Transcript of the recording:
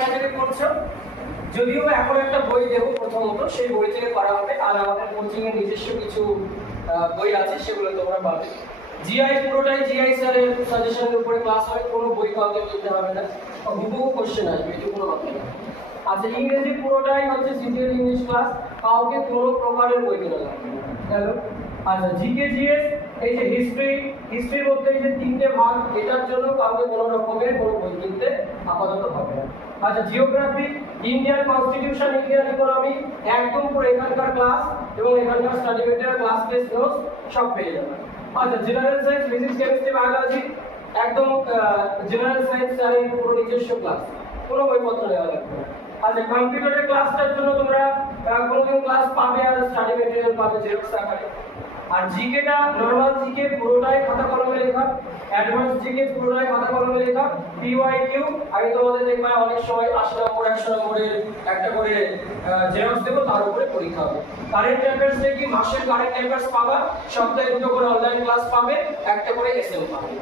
কোথা থেকে করছো? যদিও এখন একটা বই দেবো প্রথমত, সেই বই থেকে করা হবে। আর আমাদের কোচিং এর নিজস্ব কিছু বই আছে, সেগুলো তোমরা পাবে। জিআই পুরোটাই জিআই স্যারের সাজেশনের উপরে ক্লাস হয়, কোনো বই কাউকে কিনতে হবে না, হুবহু কোশ্চেন আসবে, এটা কোনো কথা না। আচ্ছা, ইংরেজি পুরোটাই হচ্ছে সিজিএল ইংলিশ ক্লাস, কাউকে কোনো প্রকারের বই কেনা লাগবে না। হ্যালো। আচ্ছা, জিকে জিএস, এই যে হিস্ট্রির মধ্যে এই যে তিনটে ভাগ, এটার জন্য কাউকে কোনো রকমের কোনো বই কিনতে আপাতত হবে না। আচ্ছা, geography, Indian constitution, Indian economy, একদম পুরো এখানকার ক্লাস এবং এখানকার study material, class test notes সব পেয়ে যাবে। আচ্ছা, general science, physics, chemistry, biology, একদম জেনারেল সায়েন্স স্যারের পুরো নিজস্ব ক্লাস, কোনো বইপত্র নেওয়া লাগবে না। আচ্ছা, কম্পিউটারের ক্লাসটার জন্য তোমরা কোনোদিন ক্লাস পাবে আর স্টাডি মেটেরিয়াল পাবে জেরক্স আকারে। আর জিকেটা নরমাল জিকে পুরোটাই খাতা কলমে লেখা, অ্যাডভান্স জিকে পুরোটাই খাতা কলমে লেখা। পিওয়াইকিউ আমি তোমাদের দেখবা অনেক সময় 80 নম্বর 100 নম্বরের একটা করে জেরক্স দেবো, তার উপরে পরীক্ষা হবে। কারেন্ট অ্যাফেয়ার্স দেখি মাসের কারেন্ট অ্যাফেয়ার্স পাবা, সপ্তাহে দুটো করে অনলাইন ক্লাস পাবে, একটা করে এসএম পাবে।